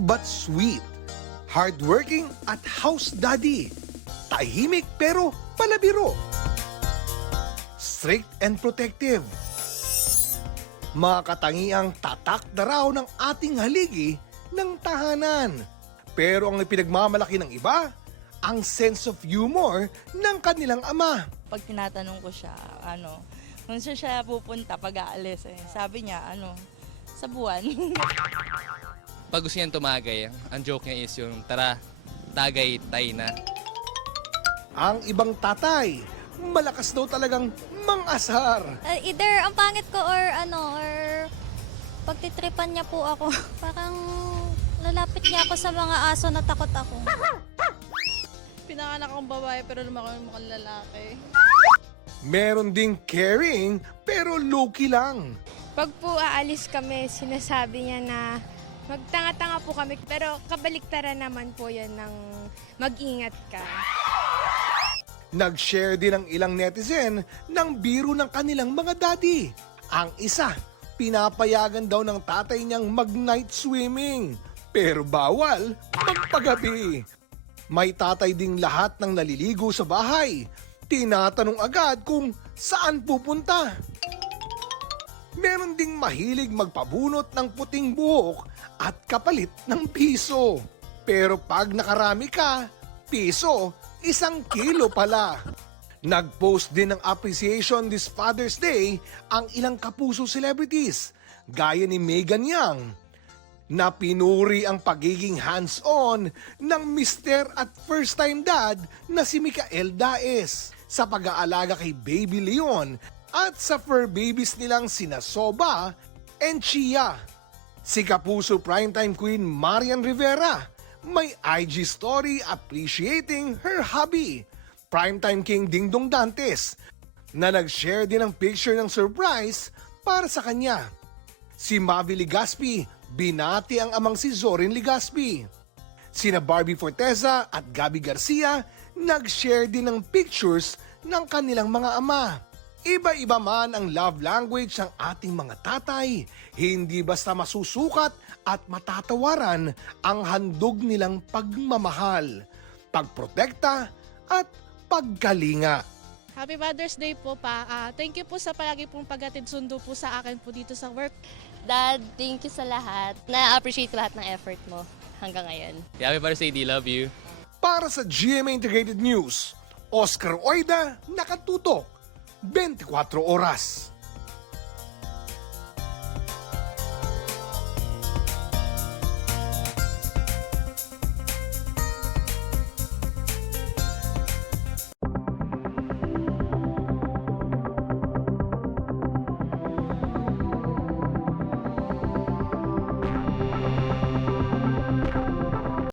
but sweet. Hardworking at house daddy. Tahimik pero palabiro. Strict and protective. Makatangiang tatak na raw ng ating haligi ng tahanan. Pero ang pinagmamalaki ng iba, ang sense of humor ng kanilang ama. Pag tinatanong ko siya, kung saan siya pupunta pag aalis, sabi niya, sa buwan. Pag gusto niyang tumagay, ang joke niya is yung tara, tagay, tay na. Ang ibang tatay, malakas daw talagang mangasar. Either ang pangit ko or pagtitripan niya po ako. Parang lalapit niya ako sa mga aso na takot ako. Pinanganak akong babae pero lumaki mukhang lalaki. Meron ding caring pero low-key lang. Pag po aalis kami, sinasabi niya na magtanga-tanga po kami. Pero kabaliktaran naman po yan ng mag-ingat ka. Nag-share din ang ilang netizen ng biro ng kanilang mga daddy. Ang isa, pinapayagan daw ng tatay niyang mag-night swimming. Pero bawal pagpagabi. May tatay ding lahat ng naliligo sa bahay. Tinatanong agad kung saan pupunta. Meron ding mahilig magpabunot ng puting buhok at kapalit ng piso. Pero pag nakarami ka, piso, 1 kilo pala. Nag-post din ng appreciation this Father's Day ang ilang kapuso celebrities, gaya ni Megan Yang, na pinuri ang pagiging hands-on ng Mr. at first-time dad na si Mikael Daes sa pag-aalaga kay Baby Leon at sa fur babies nilang sina Soba and Chia. Si kapuso primetime queen Marian Rivera may IG story appreciating her hobby. Primetime king Dingdong Dantes na nag-share din ng picture ng surprise para sa kanya. Si Mavi Legaspi binati ang amang si Zorin Legaspi. Sina Barbie Forteza at Gabby Garcia nag-share din ng pictures ng kanilang mga ama. Iba-iba man ang love language ng ating mga tatay, hindi basta masusukat at matatawaran ang handog nilang pagmamahal, pagprotekta at pagkalinga. Happy Father's Day po pa. Thank you po sa palagi pong paghatid sundo po sa akin po dito sa work. Dad, thank you sa lahat. Na-appreciate lahat ng effort mo hanggang ngayon. Happy birthday, D. Love you. Para sa GMA Integrated News, Oscar Oida, nakatutok, 24 oras.